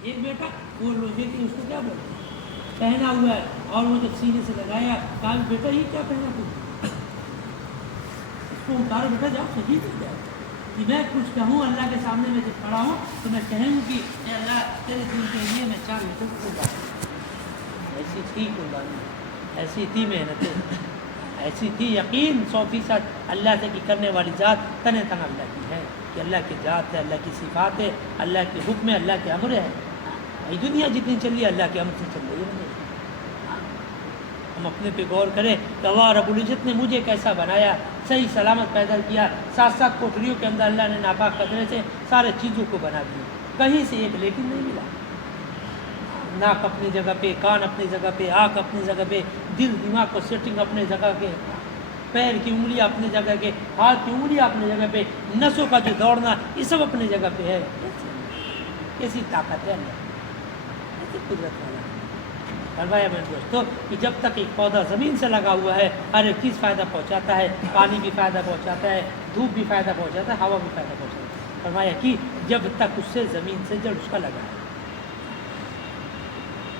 ایک بیٹا وہ لوہے کی اس کو کیا بولتے ہیں پہنا ہوا ہے اور وہ جب سینے سے لگایا کہا بیٹا یہ کیا پہنا تم اس کو اتارو بیٹا جاؤ صحیح مل جائے کہ میں کچھ کہوں اللہ کے سامنے میں جب کھڑا ہوں تو میں کہوں کہ اے اللہ تیرے دین کے لیے میں 4 لیٹر کو جاؤں ایسی تھی قربانی ایسی تھی محنتیں ایسی تھی یقین 100% اللہ سے کی کرنے والی ذات تن اللہ کی ہے کہ اللہ کی ذات ہے اللہ کی صفات ہے اللہ کے حکم ہے اللہ کے امر ہے یہ دنیا جتنی چل رہی ہے اللہ کے امر سے چل رہی ہے ہم اپنے پہ غور کریں کہ اللہ رب العزت نے مجھے کیسا بنایا صحیح سلامت پیدا کیا 7 کوٹریوں کے اندر اللہ نے ناپاک قدرے سے سارے چیزوں کو بنا دیا کہیں سے ایک لیکن نہیں ملا ناک اپنی جگہ پہ کان اپنی جگہ پہ آنکھ اپنی جگہ پہ دل دماغ کو سیٹنگ اپنے جگہ کے پیر کی انگلیاں اپنی جگہ کے ہاتھ کی انگلیاں اپنی جگہ پہ نسوں کا جو دوڑنا یہ سب اپنی جگہ پہ ہے کیسی طاقت ہے اللہ ایسی قدرت والا فرمایا میں دوستوں کہ جب تک ایک پودا زمین سے لگا ہوا ہے ہر ایک چیز فائدہ پہنچاتا ہے پانی بھی فائدہ پہنچاتا ہے دھوپ بھی فائدہ پہنچاتا ہے ہوا بھی فائدہ پہنچاتا ہے فرمایا کہ جب تک اس سے زمین سے جڑ اس کا لگا ہے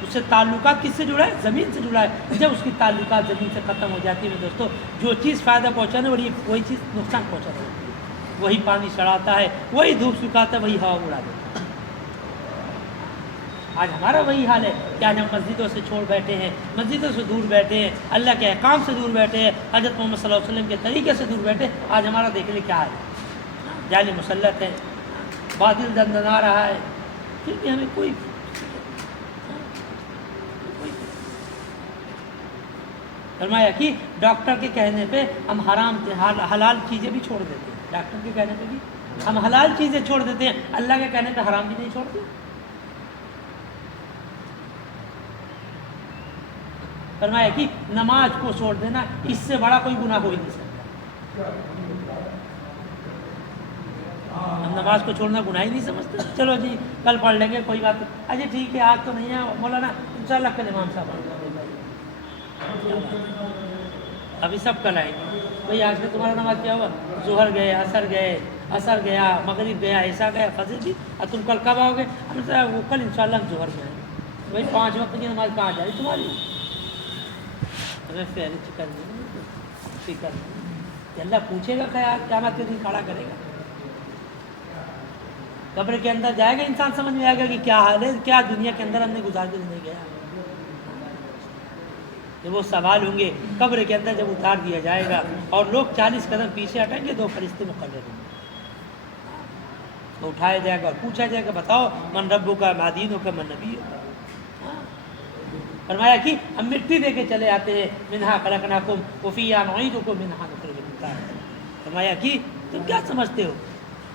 اس سے تعلقات کس سے جڑا ہے زمین سے جڑا ہے جب اس کی تعلقات زمین سے ختم ہو جاتی ہے دوستوں جو چیز فائدہ پہنچانے والی وہی چیز نقصان پہنچانے والی ہے وہی پانی چڑھاتا ہے وہی دھوپ سکھاتا ہے وہی ہوا اڑا دیتا ہے آج ہمارا وہی حال ہے کہ آج ہم مسجدوں سے چھوڑ بیٹھے ہیں مسجدوں سے دور بیٹھے ہیں اللہ کے احکام سے دور بیٹھے ہیں حضرت محمد صلی اللہ علیہ وسلم کے طریقے سے دور بیٹھے آج ہمارا دیکھ لیں کیا حال ہے جعلی مسلط ہے بادل دندنا رہا ہے پھر بھی ہمیں کوئی فرمایا کہ ڈاکٹر کے کہنے پہ ہم حلال چیزیں بھی چھوڑ دیتے ہیں ڈاکٹر کے کہنے پہ بھی ہم حلال چیزیں چھوڑ دیتے ہیں اللہ کے کہنے پہ حرام بھی نہیں چھوڑتے فرمایا کہ نماز کو چھوڑ دینا اس سے بڑا کوئی گناہ ہو ہی نہیں سکتا ہم نماز کو چھوڑنا گناہ ہی نہیں سمجھتے چلو جی کل پڑھ لیں گے کوئی بات نہیں اچھا ٹھیک ہے آج تو نہیں ہے مولانا انشاءاللہ کل امام صاحب ابھی سب کل آئیں گے بھائی آج کا تمہارا نماز کیا ہوا ظہر گئے عصر گیا مغرب گیا عشاء گیا فجر بھی اور تم کل کب آؤ گے ہم وہ کل انشاءاللہ ہم ظہر میں آئیں گے بھائی 5 وقت کی نماز کہاں جا رہی تمہاری ہمیں فہرست کرنی فکر کہ اللہ پوچھے گا قیامت کے دن کھڑا کرے گا قبر کے اندر جائے گا انسان سمجھ میں آئے گا کہ کیا حال ہے کیا دنیا کے اندر ہم نے گزار کے نہیں گیا کہ وہ سوال ہوں گے قبر کے اندر جب اتار دیا جائے گا اور لوگ 40 قدم پیچھے ہٹیں گے 2 فرشتے مقرر ہوں گے تو اٹھایا جائے گا اور پوچھا جائے گا بتاؤ من ربو کا مادینوں کا من نبی ہوگا فرمایا کہ ہم مٹی دے کے چلے آتے ہیں منہا خلقناکم وفیہا نعیدکم منہا نخرجکم تارۃ فرمایا کہ تم کیا سمجھتے ہو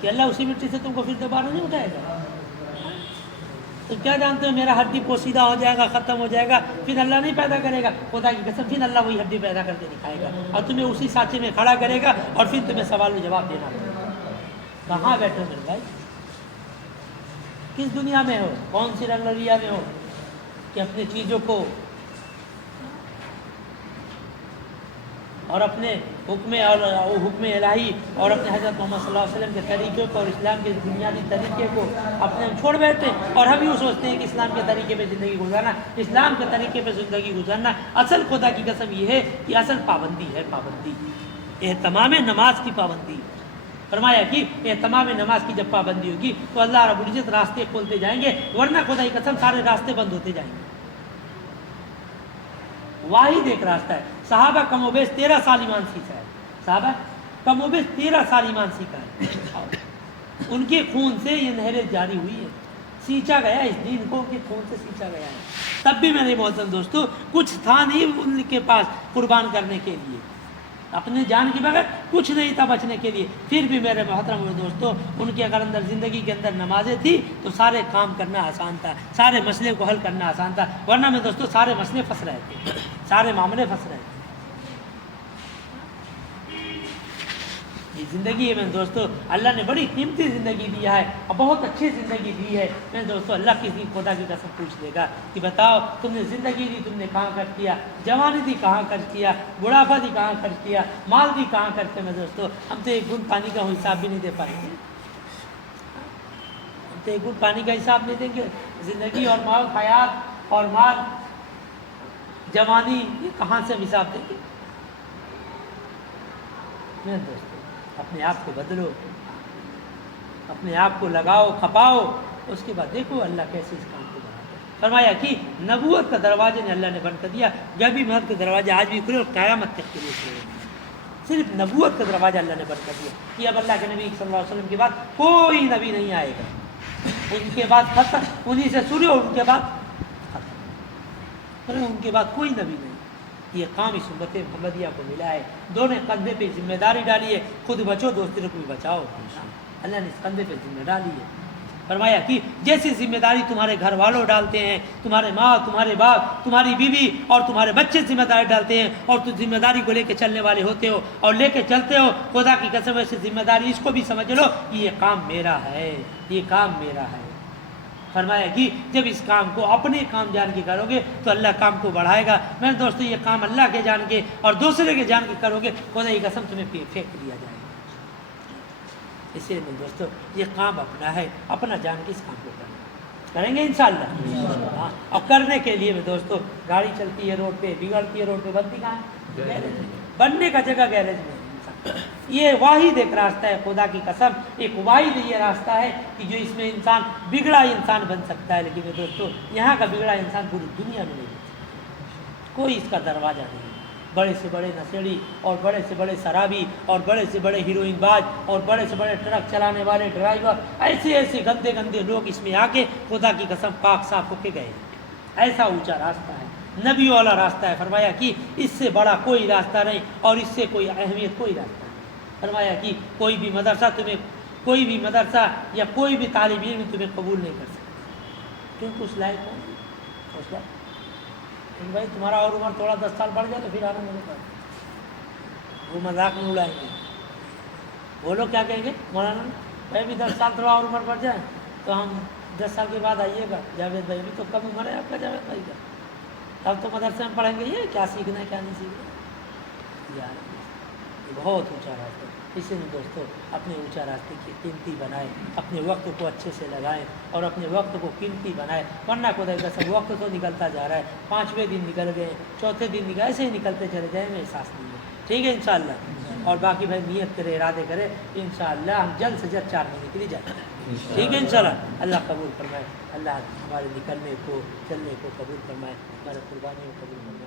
کہ اللہ اسی مٹی سے تم کو پھر دوبارہ نہیں اٹھائے گا تم کیا جانتے ہو میرا ہڈی پوسیدہ ہو جائے گا ختم ہو جائے گا پھر اللہ نہیں پیدا کرے گا خدا کی قسم پھر اللہ وہی ہڈی پیدا کر کے دکھائے گا اور تمہیں اسی سانچے میں کھڑا کرے گا اور پھر تمہیں سوال و جواب دینا پڑے گا کہاں بیٹھے ہو میرے بھائی کس دنیا میں ہو کون سی رنگ رلیا میں ہو کہ اپنی چیزوں کو اور اپنے حکم الہی اور اپنے حضرت محمد صلی اللہ علیہ وسلم کے طریقے کو اور اسلام کے بنیادی طریقے کو اپنے ہم چھوڑ بیٹھے اور ہم یوں سوچتے ہیں کہ اسلام کے طریقے پہ زندگی گزارنا اسلام کے طریقے پہ زندگی گزارنا اصل خدا کی قسم یہ ہے کہ اصل پابندی ہے پابندی اہتمام نماز کی پابندی فرمایا کہ اہتمام نماز کی جب پابندی ہوگی تو اللہ رب العزت راستے کھولتے جائیں گے ورنہ خدا کی قسم سارے راستے بند ہوتے جائیں گے واحد ایک راستہ ہے صحابہ کم و بیش 13 سال ایمان سیکھا ہے صحابہ کم و بیش 13 سال ایمان سیکھا ہے ان کے خون سے یہ نہریں جاری ہوئی ہے سینچا گیا اس دین کو ان کے خون سے سینچا گیا ہے تب بھی میرے محترم دوستو کچھ تھا نہیں ان کے پاس قربان کرنے کے لیے اپنے جان کے بغیر کچھ نہیں تھا بچنے کے لیے پھر بھی میرے محترم دوستو ان کے اگر اندر زندگی کے اندر نمازیں تھی تو سارے کام کرنا آسان تھا سارے مسئلے کو حل کرنا آسان تھا ورنہ میں دوستو سارے مسئلے پھنس رہے تھے سارے معاملے پھنس رہے تھے یہ زندگی ہے میں دوستو اللہ نے بڑی قیمتی زندگی دیا ہے اور بہت اچھی زندگی دی ہے میں دوستو اللہ کی خدا کی قسم پوچھ لے گا کہ بتاؤ تم نے زندگی دی تم نے کہاں خرچ کیا جوانی دی کہاں خرچ کیا بڑھاپا دی کہاں خرچ کیا مال دی کہاں خرچ کیا میں دوستو ہم تو ایک بوند پانی کا حساب بھی نہیں دے پائیں گے تو ایک گھٹ پانی کا حساب نہیں دیں گے؟ زندگی اور مال، حیات اور مال، جوانی، یہ کہاں سے ہم حساب دیں گے؟ میرے دوستو اپنے آپ کو بدلو، اپنے آپ کو لگاؤ کھپاؤ، اس کے بعد دیکھو اللہ کیسے اس کام کو بناتا ہے۔ فرمایا کہ نبوت کا دروازے نے اللہ نے بند کر دیا، غیبی مدد کے دروازے آج بھی کھلے اور قیامت تک کے لیے کھلے ہیں۔ صرف نبوت کا دروازہ اللہ نے بند کر دیا کہ اب اللہ کے نبی صلی اللہ علیہ وسلم کے بعد کوئی نبی نہیں آئے گا، ان کے بعد ختم، انہی سے شروع اور ان کے بعد ختم، ان کے بعد کوئی نبی نہیں۔ یہ کام اس امت محمدیہ کو ملا ہے، دونوں کندھے پہ ذمہ داری ڈالی ہے، خود بچو دوسروں کو بھی بچاؤ، اللہ نے اس کندھے پہ ذمہ ڈالی ہے۔ فرمایا کہ جیسی ذمہ داری تمہارے گھر والوں ڈالتے ہیں، تمہارے ماں، تمہارے باپ، تمہاری بیوی اور تمہارے بچے ذمہ داری ڈالتے ہیں، اور تم ذمہ داری کو لے کے چلنے والے ہوتے ہو اور لے کے چلتے ہو، خدا کی قسم ایسی ذمہ داری اس کو بھی سمجھ لو کہ یہ کام میرا ہے، یہ کام میرا ہے۔ فرمایا کہ جب اس کام کو اپنے کام جان کے کرو گے تو اللہ کام کو بڑھائے گا۔ میرے دوستو یہ کام اللہ کے جان کے اور دوسرے کے جان کے کرو گے، خدا کی قسم تمہیں پھینک دیا جائے گا۔ اس لیے میرے دوستو یہ کام اپنا ہے، اپنا جان کے اس کام کو کریں گے انشاءاللہ۔ ہاں، اور کرنے کے لیے میرے دوستو گاڑی چلتی ہے روڈ پہ، بگڑتی ہے روڈ پہ، بنتی کہاں ہے؟ گیرج میں۔ بننے کا جگہ گیرج میں ہے۔ یہ واحد ایک راستہ ہے، خدا کی قسم ایک واحد یہ راستہ ہے کہ جو اس میں انسان بگڑا انسان بن سکتا ہے، لیکن میرے دوستو یہاں کا بگڑا انسان پوری دنیا میں نہیں بن سکتا، کوئی اس کا دروازہ نہیں۔ بڑے سے بڑے نشیڑی اور بڑے سے بڑے شرابی اور بڑے سے بڑے ہیروئن باز اور بڑے سے بڑے ٹرک چلانے والے ڈرائیور، ایسے ایسے گندے گندے لوگ اس میں آ کے خدا کی قسم پاک صاف ہو کے گئے۔ ایسا اونچا راستہ ہے، نبی والا راستہ ہے۔ فرمایا کہ اس سے بڑا کوئی راستہ نہیں اور اس سے کوئی اہمیت کوئی راستہ نہیں۔ فرمایا کہ کوئی بھی مدرسہ یا کوئی بھی طالب علم تمہیں قبول نہیں کر سکتا، کیونکہ اس لائق ہو، اس لائق بھائی تمہارا اور عمر تھوڑا 10 سال بڑھ جائے تو پھر آنا میرے پاس، وہ مذاق میں اڑائیں گے، وہ لوگ کیا کہیں گے، مولانا بھائی بھی 10 سال تھوڑا اور عمر بڑھ جائے تو ہم 10 سال کے بعد آئیے گا، جاوید بھائی بھی تو کم عمر ہے آپ کا، جاوید بھائی کا اب تو مدرسے میں پڑھیں گے یہ کیا سیکھنا ہے کیا نہیں سیکھنا، یار یہ بہت اونچا راستہ ہے۔ اسی میں دوستو اپنے اونچا راستے کی قیمتی بنائیں، اپنے وقت کو اچھے سے لگائیں اور اپنے وقت کو قیمتی بنائیں، ورنہ خدا کا سب وقت تو نکلتا جا رہا ہے، 5ویں دن نکل گئے، 4تھے دن نکل، ایسے ہی نکلتے چلے جائیں، میں احساس نہیں ہے۔ ٹھیک ہے انشاءاللہ، اور باقی بھائی نیت کرے، ارادے کرے، انشاءاللہ ہم جلد سے جلد 4 مہینے کے لیے جائیں گے، ٹھیک ہے انشاءاللہ۔ اللہ قبول فرمائے، اللہ ہمارے نکلنے کو چلنے کو قبول فرمائے، ہمارے قربانی کو قبول فرمائے۔